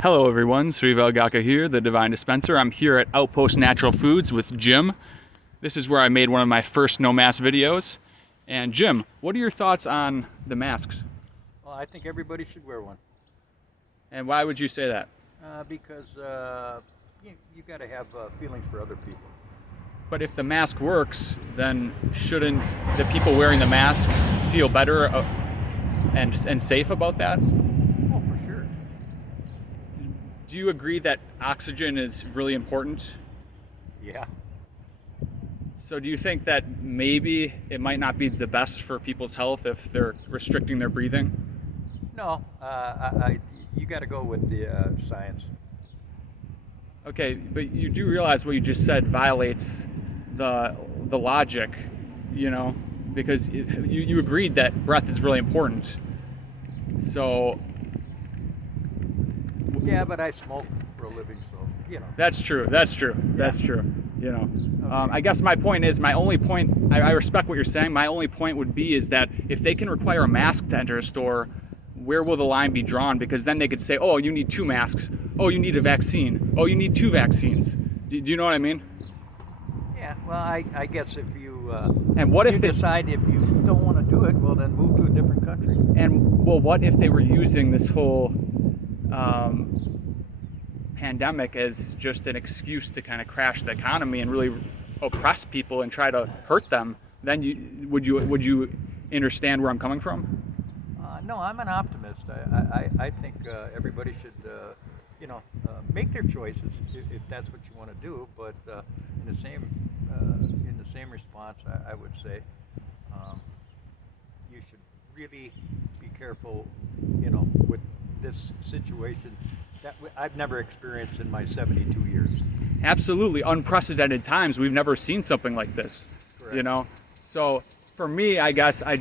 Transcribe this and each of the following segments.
Hello everyone, Sri Valgaka here, the Divine Dispenser. I'm here at Outpost Natural Foods with Jim. This is where I made one of my first no mask videos. And Jim, what are your thoughts on the masks? Well, I think everybody should wear one. And why would you say that? Because you got to have feelings for other people. But if the mask works, then shouldn't the people wearing the mask feel better and safe about that? Oh, for sure. Do you agree that oxygen is really important? Yeah. So do you think that maybe it might not be the best for people's health if they're restricting their breathing? No, you got to go with the science. Okay, but you do realize what you just said violates the logic, you know, because you agreed that breath is really important. So yeah, but I smoke for a living, so you know. That's true. You know, okay. I guess my point is, my only point, I respect what you're saying. My only point would be is that if they can require a mask to enter a store, where will the line be drawn? Because then they could say, oh, you need 2 masks. Oh, you need a vaccine. Oh, you need 2 vaccines. Do you know what I mean? Yeah, well, I guess if you and what if they decide if you don't want to do it, well, then move to a different country. And well, what if they were using this whole pandemic as just an excuse to kind of crash the economy and really oppress people and try to hurt them? Then would you understand where I'm coming from? No, I'm an optimist. I think everybody should, make their choices if that's what you want to do. But in the same response, I would say you should really be careful, with this situation that I've never experienced in my 72 years. Absolutely unprecedented times. We've never seen something like this. Correct. So for me, I guess I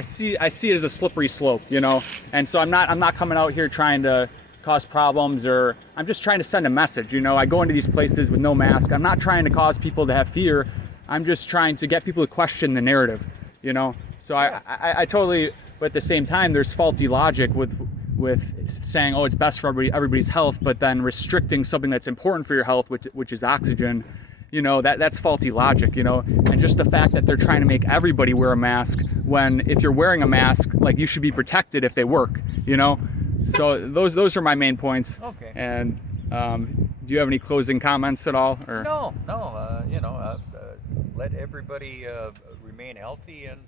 see it as a slippery slope, and so I'm not coming out here trying to cause problems, or I'm just trying to send a message. I go into these places with no mask. I'm not trying to cause people to have fear. I'm just trying to get people to question the narrative, so I totally, but at the same time, there's faulty logic with saying, oh, it's best for everybody's health, but then restricting something that's important for your health, which is oxygen. That's faulty logic, and just the fact that they're trying to make everybody wear a mask, when if you're wearing a mask, like, you should be protected if they work, so those are my main points. Okay. And do you have any closing comments at all, or? No, let everybody remain healthy and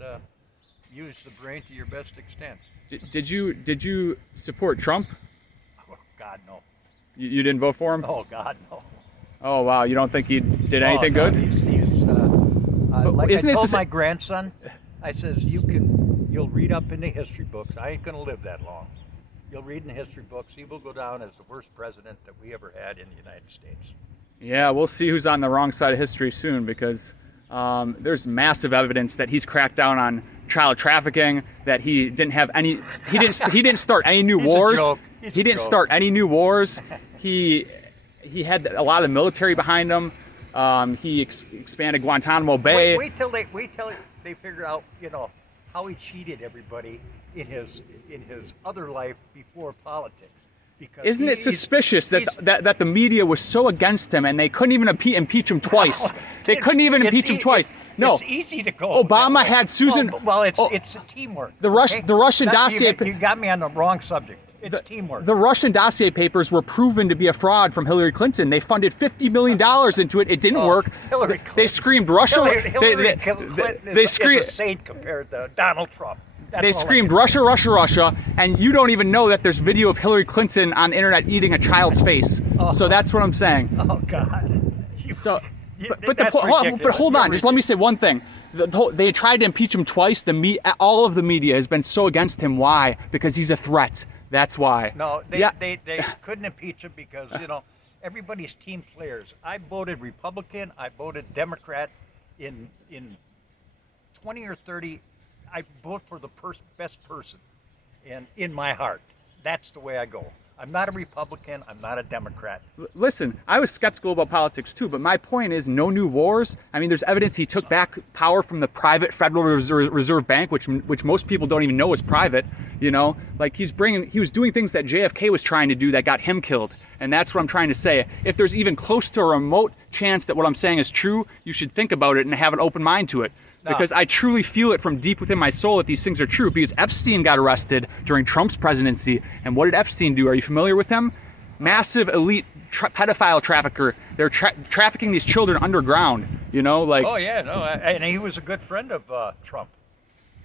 use the brain to your best extent. Did you support Trump? Oh, God, no. You didn't vote for him? Oh, God, no. Oh, wow. You don't think he did anything good? Like I told my grandson, I says, you'll read up in the history books. I ain't going to live that long. You'll read in the history books. He will go down as the worst president that we ever had in the United States. Yeah, we'll see who's on the wrong side of history soon, because there's massive evidence that he's cracked down on child trafficking, that he didn't start any new wars. He didn't start any new wars. He had a lot of the military behind him. He expanded Guantanamo Bay. Wait till they figure out, how he cheated everybody in his other life before politics. Because isn't it suspicious that the media was so against him, and they couldn't even impeach him twice? They couldn't even impeach him twice. No, it's easy to go. Obama had Susan. Well, it's a teamwork. The Russian dossier. You got me on the wrong subject. It's teamwork. The Russian dossier papers were proven to be a fraud from Hillary Clinton. They funded $50 million into it. It didn't work. Hillary Clinton. They screamed Russia. Hillary Clinton is a saint compared to Donald Trump. They screamed Russia, Russia, Russia, and you don't even know that there's video of Hillary Clinton on the internet eating a child's face. So that's what I'm saying. Oh, God. But hold on, just let me say one thing. They tried to impeach him twice. All of the media has been so against him. Why? Because he's a threat. That's why. No, they couldn't impeach him because, everybody's team players. I voted Republican. I voted Democrat. In 20 or 30, I vote for the best person in my heart. That's the way I go. I'm not a Republican. I'm not a Democrat. Listen, I was skeptical about politics too, but my point is no new wars. I mean, there's evidence he took back power from the private Federal Reserve Bank, which most people don't even know is private. You know, like he was doing things that JFK was trying to do that got him killed. And that's what I'm trying to say. If there's even close to a remote chance that what I'm saying is true, you should think about it and have an open mind to it. Because I truly feel it from deep within my soul that these things are true. Because Epstein got arrested during Trump's presidency. And what did Epstein do? Are you familiar with him? Massive elite pedophile trafficker. They're trafficking these children underground. You know, like. Oh yeah, no, and he was a good friend of Trump.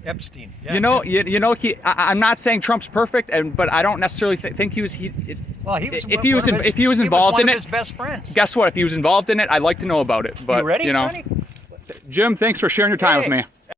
Epstein. Yeah, I'm not saying Trump's perfect, but I don't necessarily think he was. Well, he was. If he was involved in it, his best friends. Guess what? If he was involved in it, I'd like to know about it. But you ready, Jim, thanks for sharing your time with me.